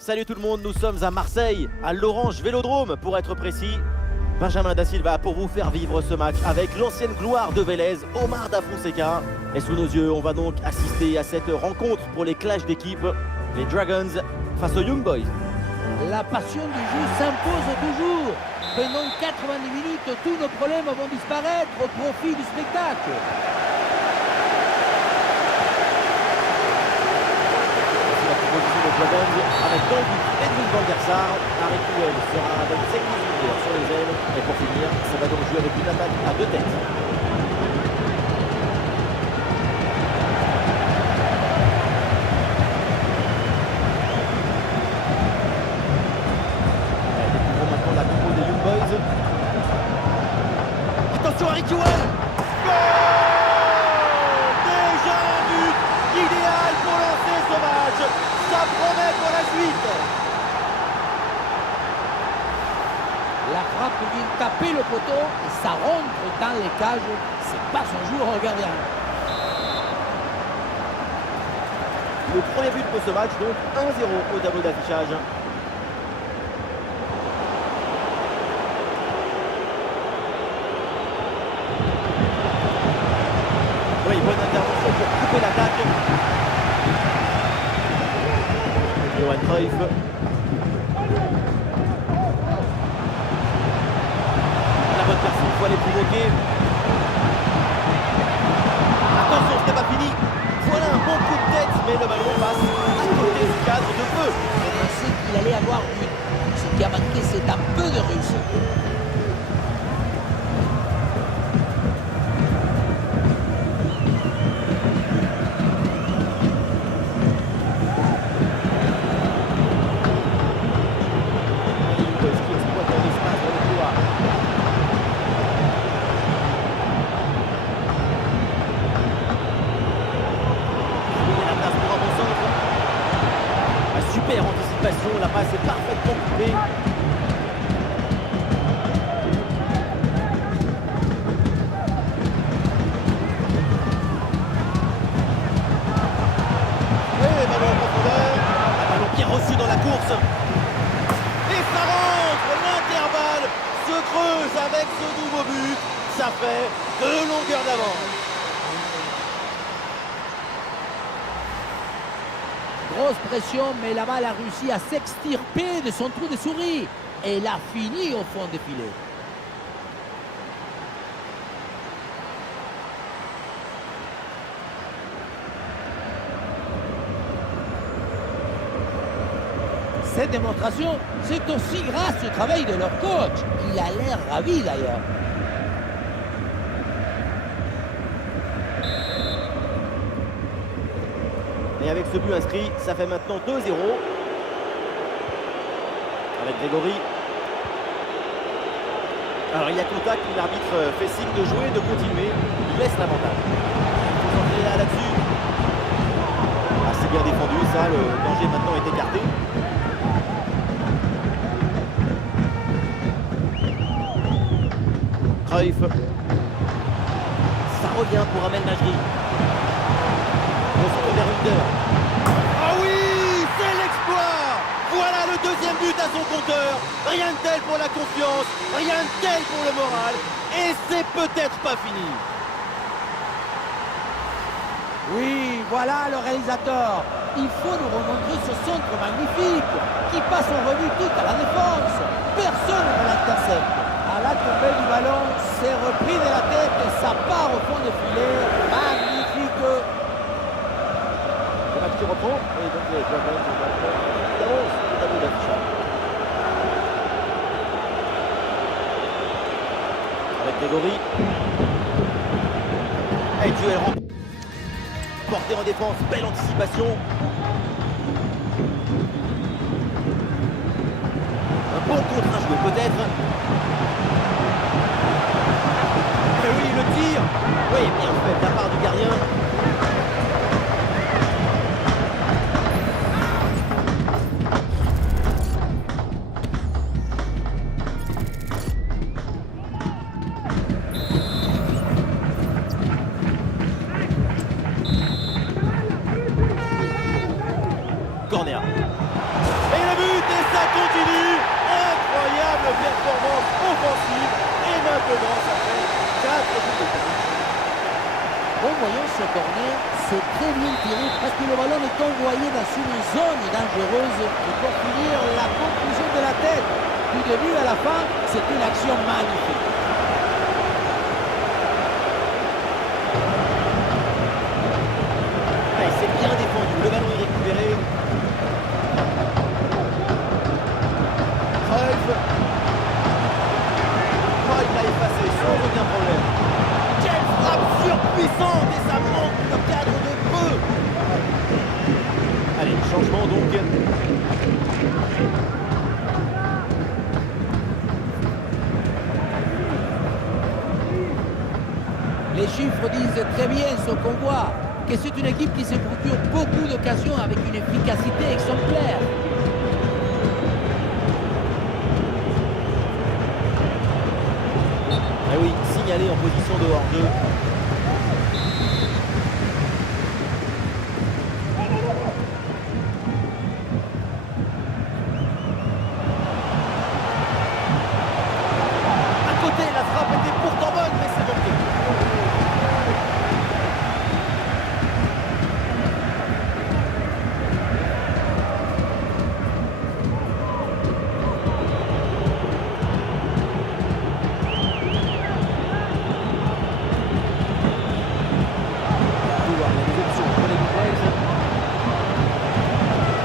Salut tout le monde, nous sommes à Marseille, à l'Orange Vélodrome pour être précis. Benjamin Da Silva pour vous faire vivre ce match avec l'ancienne gloire de Vélez, Omar Da Fonseca. Et sous nos yeux, on va donc assister à cette rencontre pour les clashs d'équipe, les Dragons face aux Young Boys. La passion du jeu s'impose toujours. Pendant 90 minutes, tous nos problèmes vont disparaître au profit du spectacle. Avec dans le but Edwin van der Sar, Harry Kewell sera avec Cengiz Ünder sur les ailes. Et pour finir, ça va donc jouer avec une attaque à deux têtes. Découvrons maintenant la compo des Young Boys. Attention Harry Kewell. Déjà un but idéal pour lancer ce match. Ça promet pour la suite. La frappe vient taper le poteau et ça rentre dans les cages. C'est pas son jour au gardien. Le premier but pour ce match, donc 1-0 au tableau d'affichage. Oui, bonne intervention pour couper l'attaque. Johan Cruyff. La bonne personne, il faut aller provoquer. Attention, ce n'est pas fini. Voilà un bon coup de tête, mais le ballon passe à côté du cadre de feu. On pensait qu'il allait avoir but. Ce qui a manqué, c'est un peu de réussite. Super anticipation, la passe est parfaitement coupée. Et ballon en profondeur. Un ballon bien reçu dans la course. Et ça rentre, l'intervalle se creuse avec ce nouveau but. Ça fait 2 longueurs d'avance. Grosse pression, mais la balle a réussi à s'extirper de son trou de souris. Et elle a fini au fond des filets. Cette démonstration, c'est aussi grâce au travail de leur coach. Il a l'air ravi d'ailleurs. Et avec ce but inscrit, ça fait maintenant 2-0. Avec Grégory. Alors il y a contact, l'arbitre fait signe de jouer, de continuer. Il laisse l'avantage. Il faut s'entraîner là-dessus. Assez bien défendu, ça, le danger maintenant est écarté. Cruyff. Ça revient pour Amel Najri. Vers Ünder. Ah oui, c'est l'exploit. Voilà le deuxième but à son compteur. Rien de tel pour la confiance, rien de tel pour le moral. Et c'est peut-être pas fini. Oui, voilà le réalisateur. Il faut nous remontrer ce centre magnifique qui passe en revue toute à la défense. Personne ne l'intercepte. À la tombée du ballon, c'est repris de la tête et ça part au fond des filets. Magnifique. Le match qui reprend. Et donc les Dragons d'avance au tableau d'affichage. Avec Grégory. Et duel remporté en défense. Belle anticipation. Un bon contre à jouer peut-être. Et oui, le tir. Oui, bien fait de la part du gardien. performance offensive. Et maintenant, ça fait 4 buts de plus. En voyant ce corner, c'est très bien tiré parce que le ballon est envoyé dans une zone dangereuse. Et pour finir, la conclusion de la tête, du début à la fin, c'est une action magnifique. Allez, c'est bien défendu, le ballon est récupéré. Cruyff. Cruyff l'a effacé sans aucun problème. Quelle frappe surpuissante et ça manque le cadre de peu. Allez, changement donc. Les chiffres disent très bien ce qu'on voit, que c'est une équipe qui se procure beaucoup d'occasions avec une efficacité exemplaire. Ah oui, signalé en position de hors-jeu. À côté, la frappe était pourtant bonne, mais c'est manqué. Il y a des options pour les Bulldogs.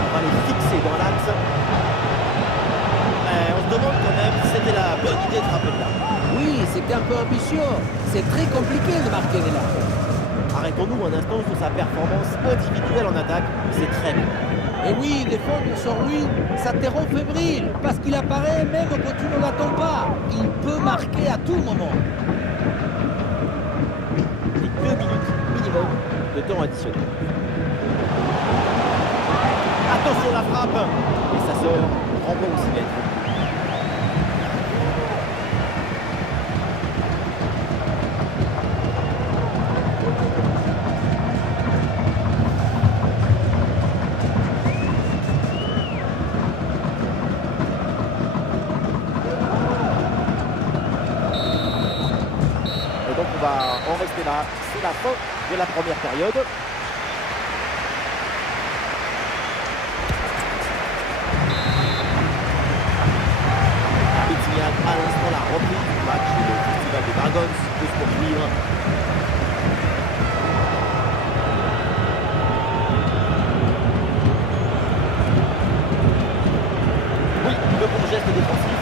On va les fixer dans l'axe. On se demande quand même si c'était la bonne idée de frapper là. Oui, c'est un peu ambitieux. C'est très compliqué de marquer là. Arrêtons-nous un instant sur sa performance individuelle en attaque. C'est très bon. Et oui, défendre sur lui, ça te rend fébrile, parce qu'il apparaît même quand tu ne l'attends pas. Il peut marquer à tout moment. Et 2 minutes minimum de temps additionnel. Attention la frappe. Et ça sort. Renvoi au silex. Et donc on va en rester là. C'est la fin de la première période. Pétignac à l'instant la reprise du match. Le festival des Dragons peut se poursuivre. Oui, le bon geste défensif.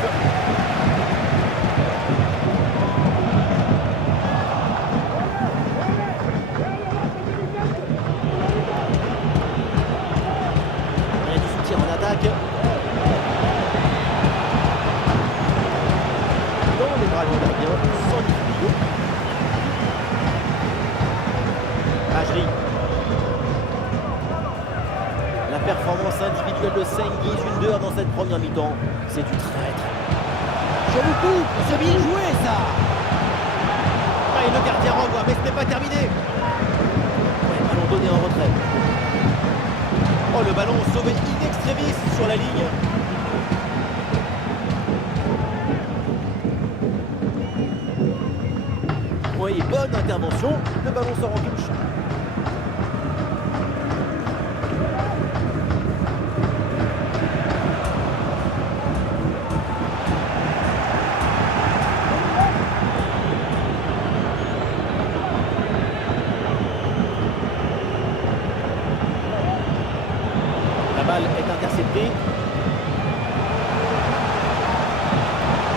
Rien du soutien en attaque. Dans les dragons gardiens, sans difficulté. Majri. La performance individuelle de Senghis, une d'heure dans cette première mi-temps. C'est du très très bon. Je vous coupe, c'est bien joué ça. Ah, et le gardien renvoie, mais ce n'est pas terminé. Ouais, ballon donné en retrait. Oh, le ballon sauvé in extremis sur la ligne. Oui, bonne intervention. Le ballon sort en touche. La balle est interceptée.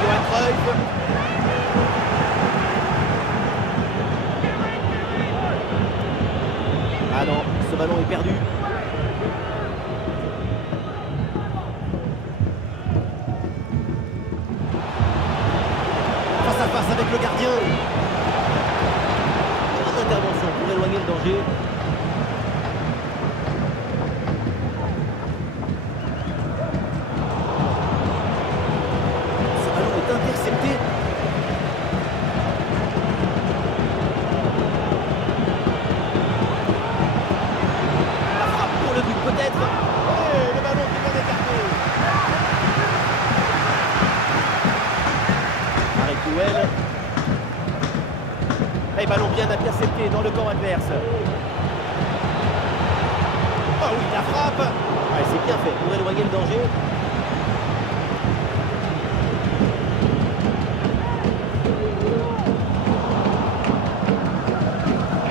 Johan Cruyff. Ah non, ce ballon est perdu. Face à face avec le gardien. Bonne intervention pour éloigner le danger. Ce ballon est intercepté. La frappe pour le but peut-être. Et le ballon qui vient d'écarter. Et ballon bien intercepté dans le camp adverse. Oh oui, la frappe. Ouais, c'est bien fait pour éloigner le danger.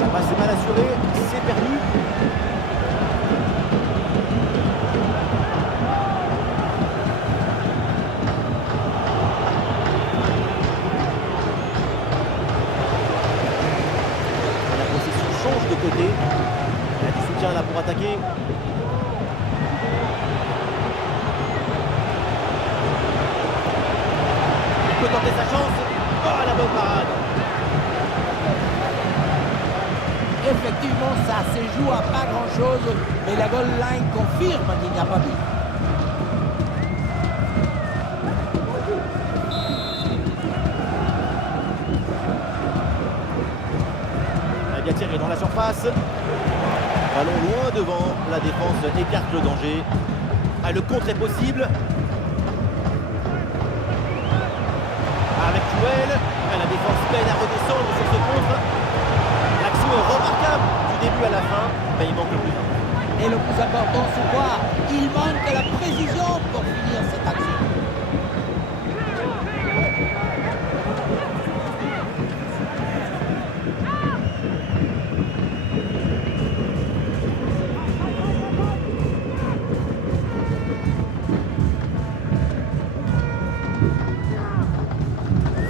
La passe est mal assurée, c'est perdu. La possession change de côté. Il y a du soutien là pour attaquer. Il peut tenter sa chance. Oh, la bonne parade. Effectivement, ça se joue à pas grand-chose, mais la goal line confirme qu'il n'y a pas but. Il a tiré dans la surface. Ballon loin devant. La défense écarte le danger. Ah, le contre est possible. Avec Joël. La défense peine à redescendre sur ce contre. L'action est remarquable du début à la fin, mais il manque le plus important. Et le plus important, c'est quoi? Il manque la précision pour finir cette action.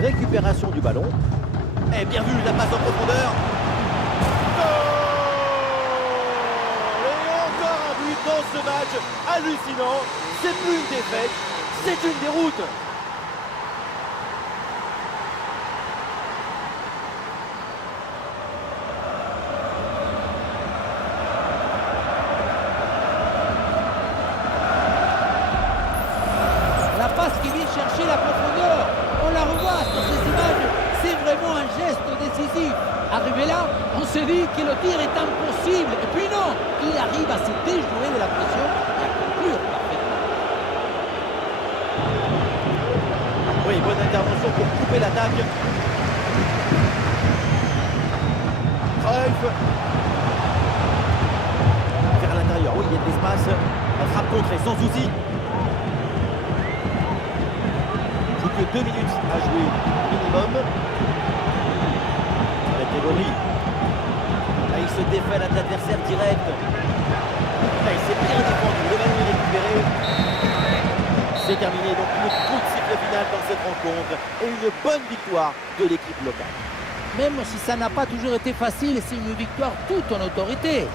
Récupération du ballon. Et bien vu, la passe en profondeur. Et encore un but dans ce match hallucinant. C'est plus une défaite, c'est une déroute. La passe qui vient chercher la profondeur, on la revoit sur ces images, c'est vraiment un geste décisif. Arrivé là, on se dit que le tir est impossible. Et puis non, il arrive à se déjouer de la pression et à conclure parfaitement. Oui, bonne intervention pour couper l'attaque. Cruyff. Vers l'intérieur, oui, il y a de l'espace. La frappe contrée sans souci. Plus que 2 minutes à jouer minimum. Grégory. Là, il se défait à l'adversaire direct. Là, il s'est bien défendu. Le ballon est récupéré. C'est terminé. Donc, le coup de sifflet final dans cette rencontre. Et une bonne victoire de l'équipe locale. Même si ça n'a pas toujours été facile, c'est une victoire toute en autorité.